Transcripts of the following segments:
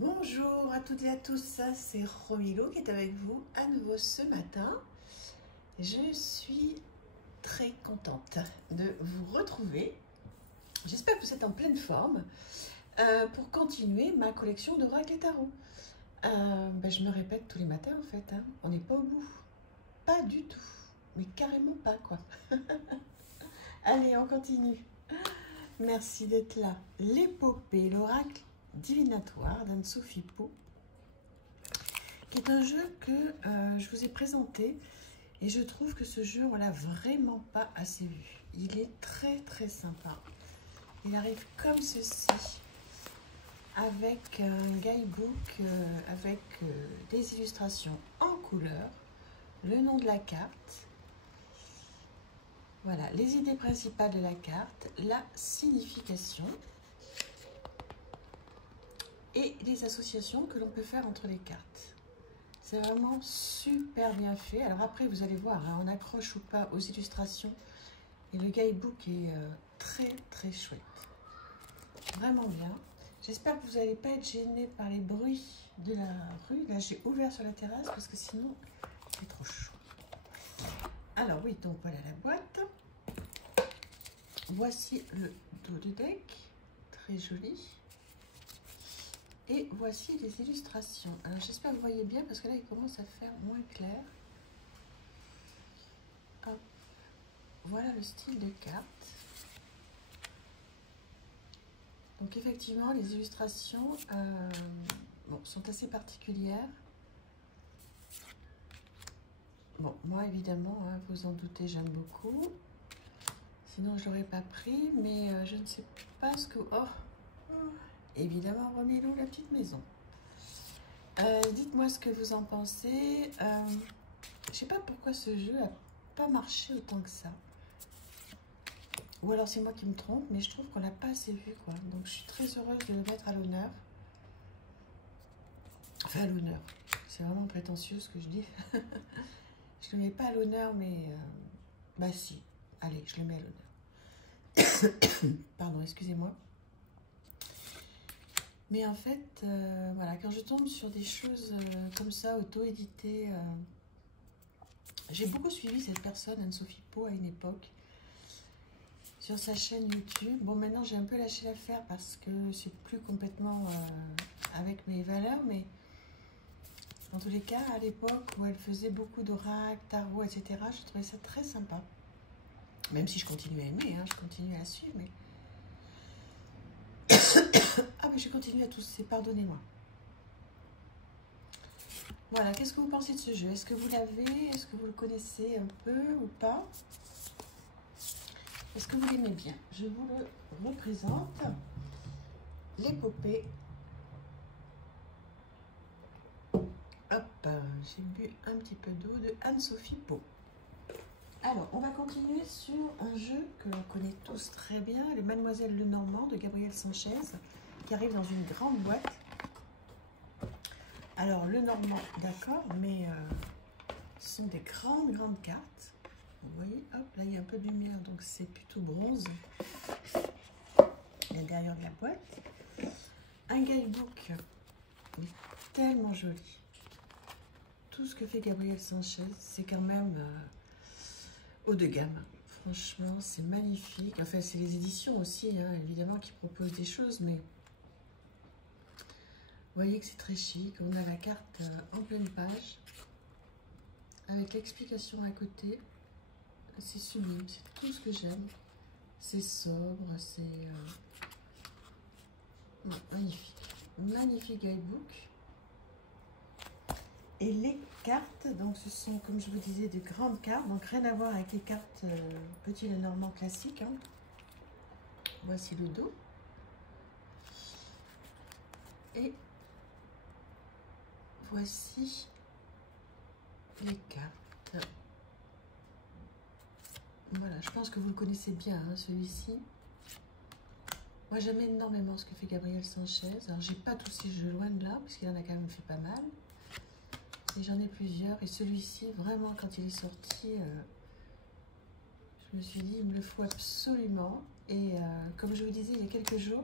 Bonjour à toutes et à tous, c'est Romilo qui est avec vous à nouveau ce matin. Je suis très contente de vous retrouver. J'espère que vous êtes en pleine forme pour continuer ma collection d'oracles et tarot. Je me répète tous les matins en fait, hein. On n'est pas au bout, pas du tout, mais carrément pas quoi. Allez, on continue. Merci d'être là. L'épopée, l'oracle divinatoire d'Anne-Sophie Pau, qui est un jeu que je vous ai présenté et je trouve que ce jeu on l'a vraiment pas assez vu. Il est très très sympa. Il arrive comme ceci avec un guidebook avec des illustrations en couleur, le nom de la carte, voilà les idées principales de la carte, la signification et les associations que l'on peut faire entre les cartes. C'est vraiment super bien fait. Alors après, vous allez voir, hein, on accroche ou pas aux illustrations. Et le guidebook est très très chouette. Vraiment bien. J'espère que vous n'allez pas être gênés par les bruits de la rue. Là, j'ai ouvert sur la terrasse parce que sinon, c'est trop chaud. Alors oui, donc voilà la boîte. Voici le dos de deck. Très joli. Et voici les illustrations. Alors j'espère que vous voyez bien parce que là il commence à faire moins clair. Hop. Voilà le style de carte. Donc effectivement les illustrations sont assez particulières. Bon, moi évidemment, hein, vous en doutez, j'aime beaucoup. Sinon je l'aurais pas pris, mais je ne sais pas ce que... Oh, évidemment, Romilo, la petite maison. Dites-moi ce que vous en pensez. Je sais pas pourquoi ce jeu a pas marché autant que ça. Ou alors c'est moi qui me trompe, mais je trouve qu'on l'a pas assez vu, quoi. Donc je suis très heureuse de le mettre à l'honneur. Enfin, à l'honneur. C'est vraiment prétentieux ce que je dis. Je le mets pas à l'honneur, mais... bah si. Allez, je le mets à l'honneur. Pardon, excusez-moi. Mais en fait, voilà, quand je tombe sur des choses comme ça, auto-éditées, j'ai beaucoup suivi cette personne, Anne-Sophie Pau, à une époque, sur sa chaîne YouTube. Bon, maintenant, j'ai un peu lâché l'affaire parce que c'est plus complètement avec mes valeurs, mais en tous les cas, à l'époque où elle faisait beaucoup d'oracles, tarot, etc., je trouvais ça très sympa. Même si je continue à aimer, hein, je continue à la suivre, mais... Ah, mais je continue à tousser, pardonnez-moi. Voilà, qu'est-ce que vous pensez de ce jeu? Est-ce que vous l'avez? Est-ce que vous le connaissez un peu ou pas? Est-ce que vous l'aimez bien? Je vous le représente. L'épopée. Hop, j'ai bu un petit peu d'eau de Anne-Sophie Pau. Alors, on va continuer sur un jeu que l'on connaît tous très bien, les Mademoiselle Lenormand de Gabriel Sanchez, qui arrive dans une grande boîte. Alors, Lenormand, d'accord, mais ce sont des grandes cartes. Vous voyez, hop, là, il y a un peu de lumière, donc c'est plutôt bronze. À l'intérieur de la boîte. Un guidebook, il est tellement joli. Tout ce que fait Gabriel Sanchez, c'est quand même... haut de gamme, franchement c'est magnifique. Enfin c'est les éditions aussi hein, évidemment qui proposent des choses, mais vous voyez que c'est très chic. On a la carte en pleine page avec l'explication à côté. C'est sublime, c'est tout ce que j'aime. C'est sobre, c'est magnifique guidebook. Et les cartes, donc ce sont, comme je vous disais, de grandes cartes, donc rien à voir avec les cartes Petit Lenormand classiques. Hein. Voici le dos. Et voici les cartes. Voilà, je pense que vous le connaissez bien, hein, celui-ci. Moi, j'aime énormément ce que fait Gabriel Sanchez. Alors, j'ai pas tous ces jeux, loin de là, parce qu'il en a quand même fait pas mal. Et j'en ai plusieurs. Et celui-ci, vraiment, quand il est sorti, je me suis dit, il me le faut absolument. Et comme je vous disais il y a quelques jours,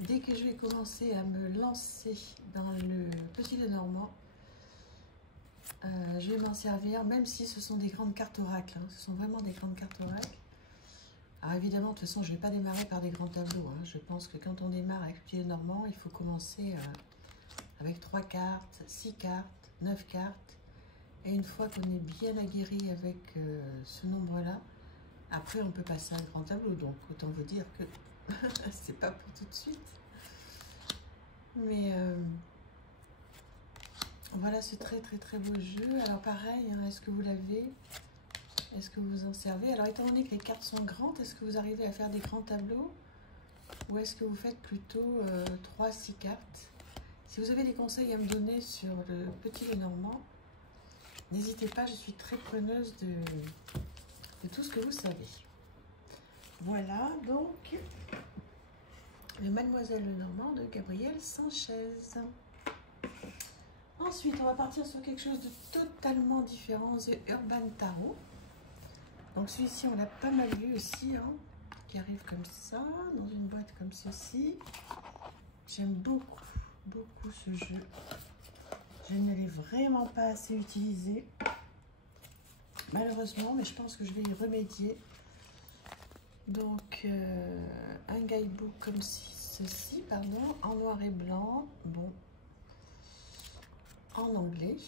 dès que je vais commencer à me lancer dans le Petit Lenormand, je vais m'en servir, même si ce sont des grandes cartes oracles. Hein. Ce sont vraiment des grandes cartes oracles. Alors évidemment, de toute façon, je ne vais pas démarrer par des grands tableaux. Hein. Je pense que quand on démarre avec Petit Lenormand, il faut commencer avec 3 cartes, 6 cartes, 9 cartes. Et une fois qu'on est bien aguerri avec ce nombre-là, après on peut passer à un grand tableau. Donc autant vous dire que c'est pas pour tout de suite. Mais voilà ce très beau jeu. Alors pareil, hein, est-ce que vous l'avez? Est-ce que vous vous en servez? Alors étant donné que les cartes sont grandes, est-ce que vous arrivez à faire des grands tableaux? Ou est-ce que vous faites plutôt 3-6 cartes? Si vous avez des conseils à me donner sur le Petit Lenormand, n'hésitez pas, je suis très preneuse de tout ce que vous savez. Voilà donc le Mademoiselle Lenormand de Gabrielle Sanchez. Ensuite, on va partir sur quelque chose de totalement différent, The Urban Tarot. Donc celui-ci, on l'a pas mal vu aussi, hein, qui arrive comme ça, dans une boîte comme ceci. J'aime beaucoup ce jeu. Je ne l'ai vraiment pas assez utilisé, malheureusement, mais je pense que je vais y remédier. Donc, un guidebook comme ceci, pardon, en noir et blanc, bon, en anglais,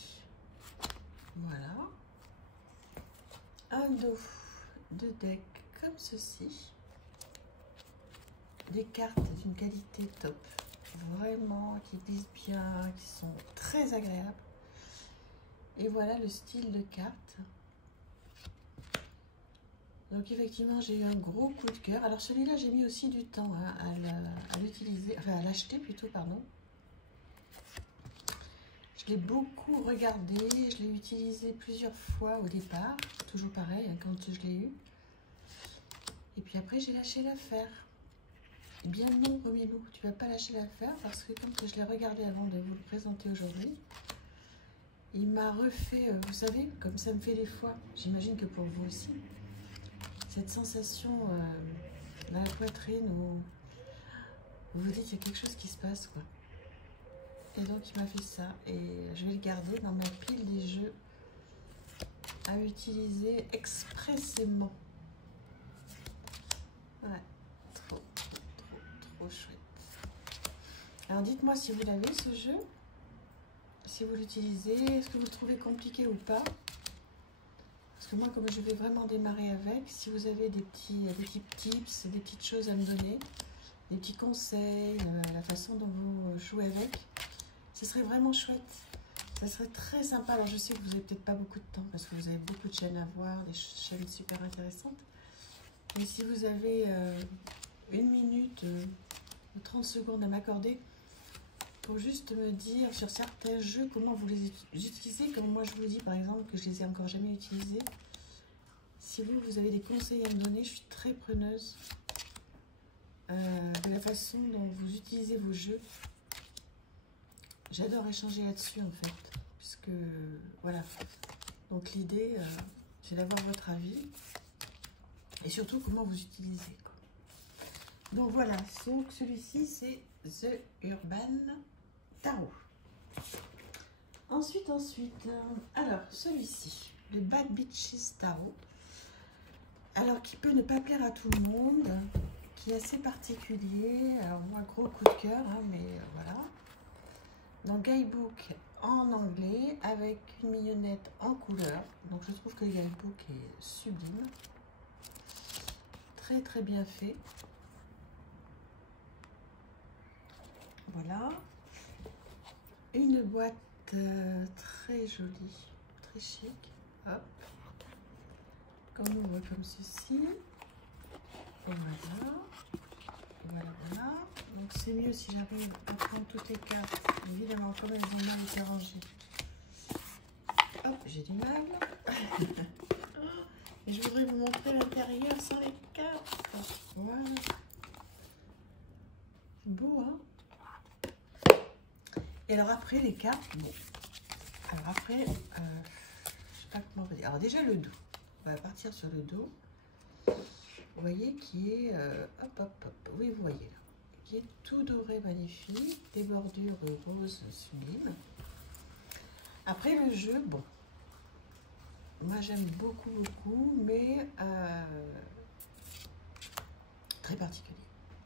voilà. Un dos de deck comme ceci, des cartes d'une qualité top, vraiment, qui glissent bien, qui sont très agréables. Et voilà le style de carte. Donc effectivement, j'ai eu un gros coup de cœur. Alors celui-là, j'ai mis aussi du temps hein, à l'utiliser, enfin à l'acheter plutôt, pardon. Je l'ai beaucoup regardé, je l'ai utilisé plusieurs fois au départ, toujours pareil hein, quand je l'ai eu. Et puis après, j'ai lâché l'affaire. Eh bien non, Romilou, tu vas pas lâcher l'affaire parce que quand je l'ai regardé avant de vous le présenter aujourd'hui, il m'a refait, vous savez, comme ça me fait des fois, j'imagine que pour vous aussi, cette sensation dans la poitrine où vous vous dites qu'il y a quelque chose qui se passe, quoi. Et donc, il m'a fait ça. Et je vais le garder dans ma pile des jeux à utiliser expressément. Ouais, trop chouette. Alors, dites-moi si vous l'avez, ce jeu. Si vous l'utilisez, est-ce que vous le trouvez compliqué ou pas? Parce que moi, comme je vais vraiment démarrer avec, si vous avez des petits tips, des petites choses à me donner, des petits conseils, la façon dont vous jouez avec, ce serait vraiment chouette. Ça serait très sympa. Alors, je sais que vous n'avez peut-être pas beaucoup de temps parce que vous avez beaucoup de chaînes à voir, des chaînes super intéressantes. Mais si vous avez 1 minute ou 30 secondes à m'accorder pour juste me dire sur certains jeux comment vous les utilisez, comme moi je vous dis par exemple que je les ai encore jamais utilisés. Si vous avez des conseils à me donner, je suis très preneuse de la façon dont vous utilisez vos jeux. J'adore échanger là-dessus en fait, puisque voilà. Donc l'idée, c'est d'avoir votre avis et surtout comment vous utilisez, quoi. Donc voilà, donc celui-ci c'est The Urban Tarot. Ensuite, alors celui-ci, le Bad Bitches Tarot. Alors qui peut ne pas plaire à tout le monde, qui est assez particulier. Alors moi, gros coup de cœur, hein, mais voilà. Donc guidebook en anglais avec une mignonnette en couleur. Donc je trouve que le guidebook est sublime. Très bien fait. Voilà. Une boîte très jolie, très chic. Hop. Qu'on ouvre comme ceci. Voilà. Voilà. Donc c'est mieux si j'arrive à prendre toutes les cartes. Évidemment, comme elles ont mal été rangées. Hop, j'ai du mal. Et je voudrais vous montrer l'intérieur sans les cartes. Voilà. Beau, hein? Et alors après, les cartes, bon. Alors après, je sais pas comment vous dire. Alors déjà, le dos. On va partir sur le dos. Vous voyez qui est, hop, oui, vous voyez là. qui est tout doré, magnifique, des bordures roses sublimes. Après le jeu, bon, moi j'aime beaucoup, mais très particulier.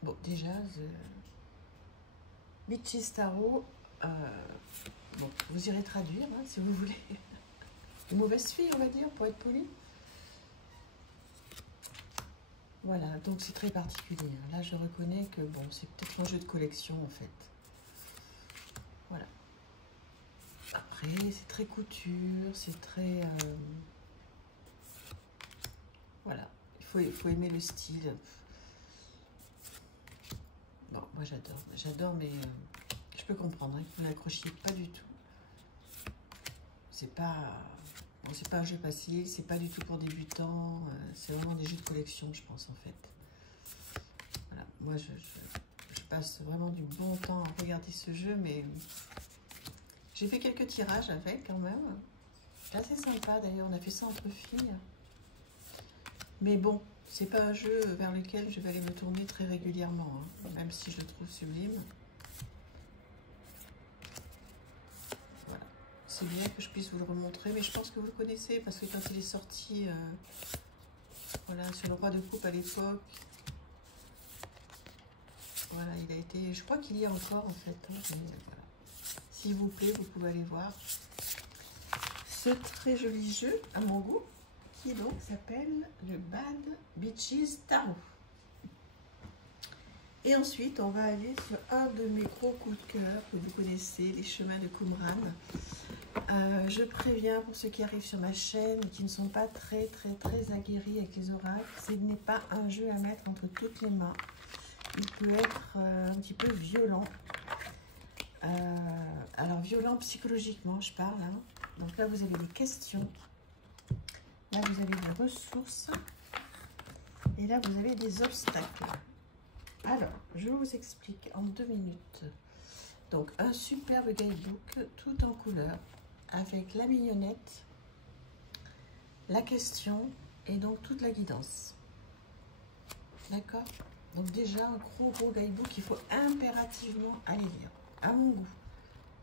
Bon, déjà, The Beaches Tarot, bon, vous irez traduire hein, si vous voulez. Une mauvaise fille, on va dire, pour être poli. Voilà, donc c'est très particulier. Là, je reconnais que, bon, c'est peut-être un jeu de collection, en fait. Voilà. Après, c'est très couture, c'est très... voilà, il faut aimer le style. Bon, moi, j'adore, mais je peux comprendre hein, que vous n'accrochiez pas du tout. C'est pas... Bon, c'est pas un jeu facile, c'est pas du tout pour débutants, c'est vraiment des jeux de collection, je pense, en fait. Voilà, moi, je passe vraiment du bon temps à regarder ce jeu, mais j'ai fait quelques tirages avec, quand même. C'est assez sympa, d'ailleurs, on a fait ça entre filles. Mais bon, c'est pas un jeu vers lequel je vais aller me tourner très régulièrement, hein, même si je le trouve sublime. C'est bien que je puisse vous le remontrer, mais je pense que vous le connaissez parce que quand il est sorti voilà, sur le roi de coupe à l'époque, voilà, il a été, je crois qu'il y a encore en fait. Hein, voilà. S'il vous plaît, vous pouvez aller voir ce très joli jeu à mon goût qui donc s'appelle le Bad Beaches Tarot. Et ensuite, on va aller sur un de mes gros coups de cœur que vous connaissez, les chemins de Qumran. Je préviens pour ceux qui arrivent sur ma chaîne et qui ne sont pas très aguerris avec les oracles, ce n'est pas un jeu à mettre entre toutes les mains. Il peut être un petit peu violent. Alors violent psychologiquement, je parle. Hein. Donc là, vous avez des questions. Là, vous avez des ressources. Et là, vous avez des obstacles. Alors, je vous explique en 2 minutes. Donc, un superbe guidebook tout en couleur avec la mignonnette, la question et donc toute la guidance. D'accord? Donc déjà, un gros guidebook qu'il faut impérativement aller lire, à mon goût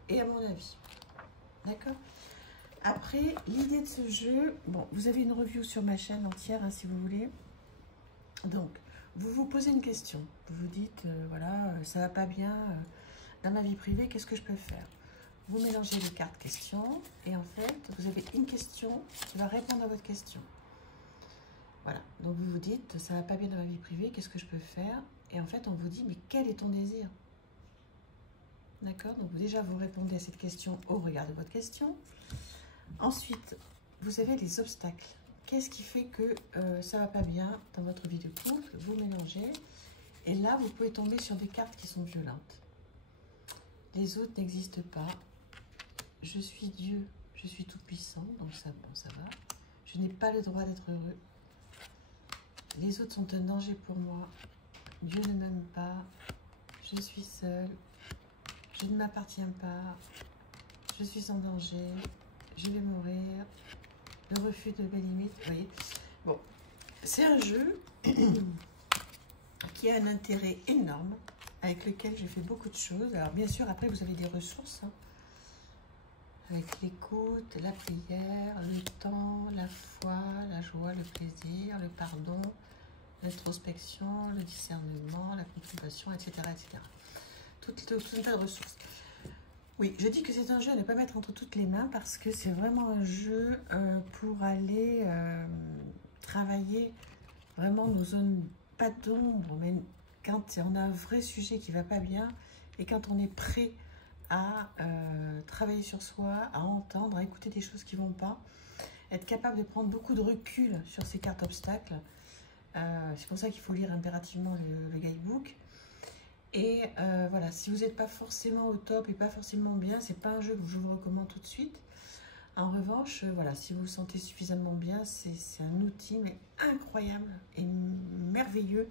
et à mon avis. D'accord? Après, l'idée de ce jeu, bon, vous avez une review sur ma chaîne entière, hein, si vous voulez. Donc, vous vous posez une question. Vous vous dites, voilà, ça va pas bien dans ma vie privée, qu'est-ce que je peux faire? Vous mélangez les cartes questions et en fait, vous avez une question qui va répondre à votre question. Voilà, donc vous vous dites, ça va pas bien dans ma vie privée, qu'est-ce que je peux faire? Et en fait, on vous dit, mais quel est ton désir? D'accord? Donc déjà, vous répondez à cette question au regard de votre question. Ensuite, vous avez les obstacles. Qu'est-ce qui fait que ça va pas bien dans votre vie de couple? Vous mélangez. Et là, vous pouvez tomber sur des cartes qui sont violentes. Les autres n'existent pas. Je suis Dieu, je suis tout puissant, donc ça, bon, ça va. Je n'ai pas le droit d'être heureux. Les autres sont un danger pour moi. Dieu ne m'aime pas. Je suis seule. Je ne m'appartiens pas. Je suis en danger. Je vais mourir. Le refus de mes limites. Vous voyez. Bon, c'est un jeu qui a un intérêt énorme, avec lequel je fais beaucoup de choses. Alors bien sûr, après vous avez des ressources, hein, avec l'écoute, la prière, le temps, la foi, la joie, le plaisir, le pardon, l'introspection, le discernement, la contemplation, etc. etc. Tout un tas de ressources. Oui, je dis que c'est un jeu à ne pas mettre entre toutes les mains parce que c'est vraiment un jeu pour aller travailler vraiment nos zones, pas d'ombre, mais quand on a un vrai sujet qui ne va pas bien et quand on est prêt à travailler sur soi, à entendre, à écouter des choses qui ne vont pas, être capable de prendre beaucoup de recul sur ces cartes obstacles. C'est pour ça qu'il faut lire impérativement le guidebook. Et voilà, si vous n'êtes pas forcément au top et pas forcément bien, c'est pas un jeu que je vous recommande tout de suite. En revanche, voilà, si vous vous sentez suffisamment bien, c'est un outil mais incroyable et merveilleux.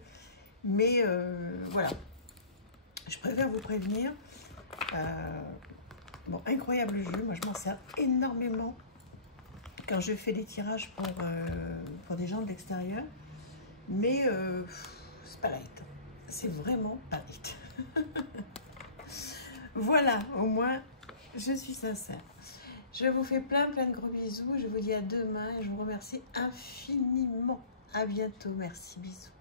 Mais voilà, je préfère vous prévenir. Bon, incroyable jeu, moi je m'en sers énormément quand je fais des tirages pour des gens de l'extérieur. Mais c'est pas light, c'est vraiment pas light. Voilà, au moins, je suis sincère. Je vous fais plein de gros bisous. Je vous dis à demain et je vous remercie infiniment. À bientôt. Merci, bisous.